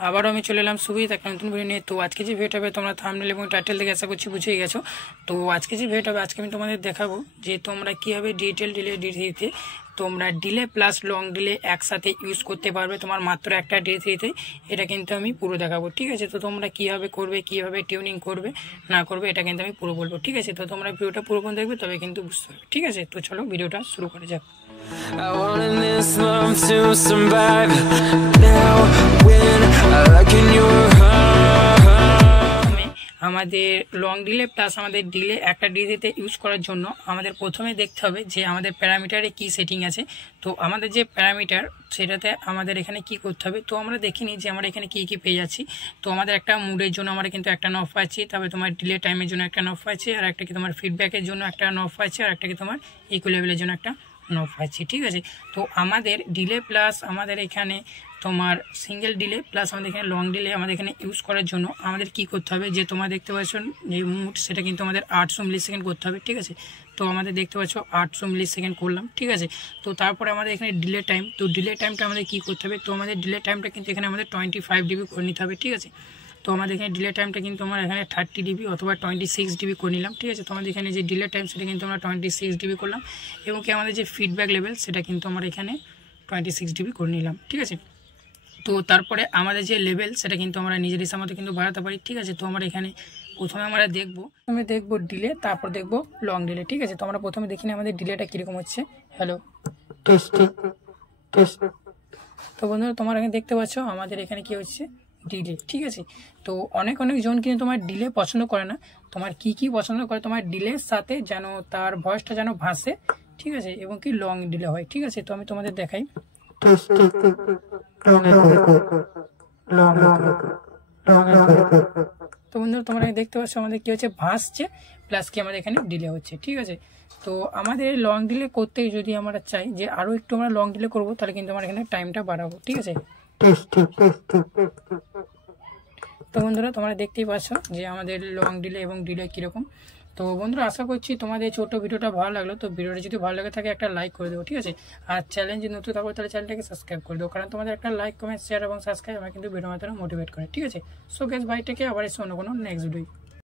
আবারও আমি চলে এলাম সুবিধ একটা নতুন ভিডিও নিয়ে। তো আজকে যে ভিডিওটা হবে তোমরা থাম্বনেল এবং টাইটেল দেখে আশা করছি বুঝেই গেছো। তো আজকে যে ভিডিওটা হবে আজকে আমি তোমাদের দেখাবো যে তোমরা কীভাবে ডিজিটাল ডিলিতে তোমরা ডিলে প্লাস লং ডিলে একসাথে ইউজ করতে পারবে তোমার মাত্র একটা ডিলিতে। এটা কিন্তু আমি পুরো দেখাবো, ঠিক আছে। তো তোমরা কীভাবে করবে, কীভাবে টিউনিং করবে না করবে এটা কিন্তু আমি পুরো বলবো, ঠিক আছে। তো তোমরা ভিডিওটা পুরো দেখবে তবে কিন্তু বুঝতে পারবে, ঠিক আছে। তো চলো ভিডিওটা শুরু করা যাক। I wanted this love to survive now when I look in your heart. আমাদের লং ডিলে প্লাস আমাদের ডিলে একটা ডিলেতে ইউজ করার জন্য আমাদের প্রথমে দেখতে হবে যে আমাদের প্যারামিটারে কি সেটিং আছে। তো আমাদের যে প্যারামিটার সেটাতে আমাদের এখানে কি করতে হবে। তো আমরা দেখিনি যে আমরা এখানে কি কি পেয়ে যাচ্ছি। তো আমাদের একটা মুডের জন্য আমরা কিন্তু একটা নফ পাচ্ছি, তারপরে তোমার ডিলে টাইমের জন্য একটা নফ পাচ্ছি, আর একটা কি তোমার ফিডব্যাকের জন্য একটা নফ পাচ্ছি, আর একটা কি তোমার ইকুইলেভেলের জন্য একটা নফ পাচ্ছি, ঠিক আছে। তো আমাদের ডিলে প্লাস আমাদের এখানে তোমার সিঙ্গেল ডিলে প্লাস আমাদের এখানে লং ডিলে আমাদের এখানে ইউজ করার জন্য আমাদের কি করতে হবে, যে তোমরা দেখতে পাচ্ছ যে মুড সেটা কিন্তু আমাদের 800 মিলি সেকেন্ড করতে হবে, ঠিক আছে। তো আমাদের দেখতে পাচ্ছ 800 মিলি সেকেন্ড করলাম, ঠিক আছে। তো তারপরে আমাদের এখানে ডিলে টাইম, তো ডিলে টাইমটা আমাদের কী করতে হবে, তো আমাদের ডিলে টাইমটা কিন্তু এখানে আমাদের 25 ডিবি করে নিতে হবে, ঠিক আছে। তো আমাদের এখানে ডিলে টাইমটা কিন্তু আমরা এখানে 30 ডিবি অথবা 26 ডিবি করে নিলাম, ঠিক আছে। তো আমাদের এখানে যে ডিলে টাইম সেটা কিন্তু আমরা 26 ডিবি করলাম, এবং কি আমাদের যে ফিডব্যাক লেভেল সেটা কিন্তু আমরা এখানে 26 ডিবি করে নিলাম, ঠিক আছে। তো তারপরে আমাদের যে লেভেল সেটা কিন্তু আমরা নিজের হিসাব মতো কিন্তু বাড়াতে পারি, ঠিক আছে। তো আমরা এখানে প্রথমে আমরা দেখবো ডিলে, তারপর দেখবো লং ডিলে, ঠিক আছে। তো আমরা প্রথমে দেখিনি আমাদের ডিলেটা কীরকম হচ্ছে। Hello test. তো বন্ধুরা তোমরা এখানে দেখতে পাচ্ছ আমাদের এখানে কি হচ্ছে ডিলে, ঠিক আছে। তো অনেক জন কিন্তু তোমার ডিলে পছন্দ করে না। তোমার কি পছন্দ করে, তোমার ডিলের সাথে যেন তার ভয়েসটা যেন ভাসে, ঠিক আছে, এবং কি লং ডিলে হয়, ঠিক আছে। তো আমি তোমাদের দেখাই। তো বন্ধুরা তোমরা দেখতে পাচ্ছ আমাদের কি হচ্ছে ভাসছে প্লাস কি আমাদের এখানে ডিলে হচ্ছে, ঠিক আছে। তো আমাদের লং ডিলে করতে যদি আমরা চাই যে আরও একটু আমরা লং ডিলে করবো, তাহলে কিন্তু আমরা এখানে টাইমটা বাড়াবো, ঠিক আছে। তো বন্ধুরা তোমরা দেখতেই পাচ্ছ যে আমাদের লং ডিলে এবং ডিলে কীরকম। তো বন্ধুরা আশা করছি তোমাদের ছোট ভিডিওটা ভালো লাগলো। তো ভিডিওটা যদি ভালো লাগে থাকে একটা লাইক করে দেবো, ঠিক আছে। আর চ্যানেল যদি নতুন থাকো তাহলে চ্যানেলটাকে সাবস্ক্রাইব করে দেবো, কারণ তোমাদের একটা লাইক, কমেন্ট, শেয়ার এবং সাবস্ক্রাইব আমার কিন্তু ভিডিও মাধ্যমে মোটিভেট করে, ঠিক আছে। So guys bye, take care, আবার এসে অন্য কোনো নেক্সট ভিডিও।